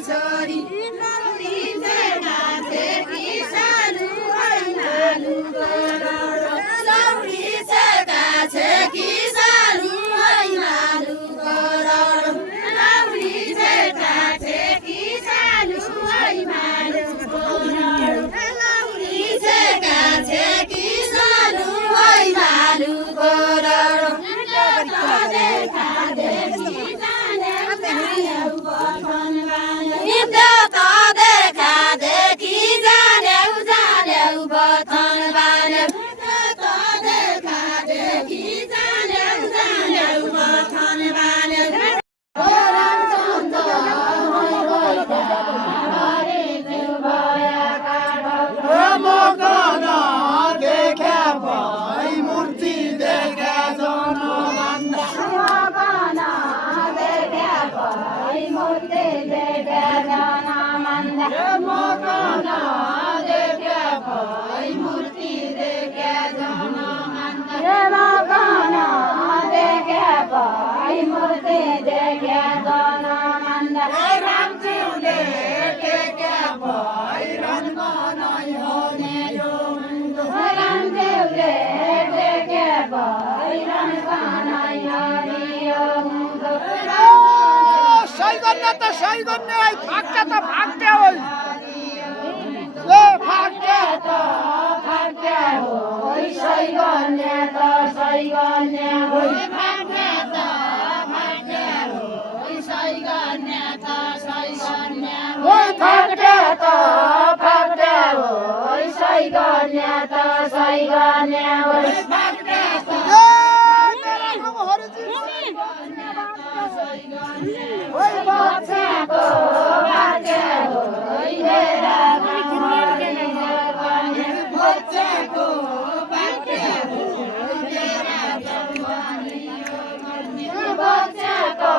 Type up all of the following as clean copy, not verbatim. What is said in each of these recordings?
छोरी देखे जाना मंदा मकाना देखे भाई मूर्ति देखे जाना मंदा मकाना देखे भाई मूर्ति देखे जाना मंदा राम चूले देखे भाई रंगना होने जो राम चूले देखे भाई रंगना সৈগন্য ওই ভাগটা তো ভাগতে ওই ভাগতে তো ভাগতে ওই সৈগন্য তো সৈগন্য ওই ভাগতে তো ভাগতে ওই সৈগন্য তো সৈগন্য ওই ভাগতে তো ভাগতে ওই সৈগন্য তো সৈগন্য ওই ভাগতে তো ওই বাচ্চা তো বাচ্চা ওই মেরা গানে বাচ্চা তো বাচ্চা ওই মেরা গানে বাচ্চা তো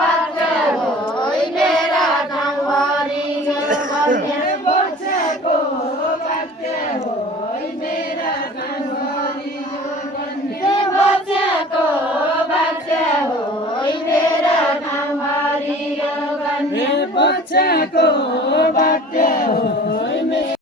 বাচ্চা ওই মেরা গানে বাচ্চা তো বাচ্চা ওই মেরা গানে বাচ্চা তো বাচ্চা ওই মেরা बच्चे को बाटे हो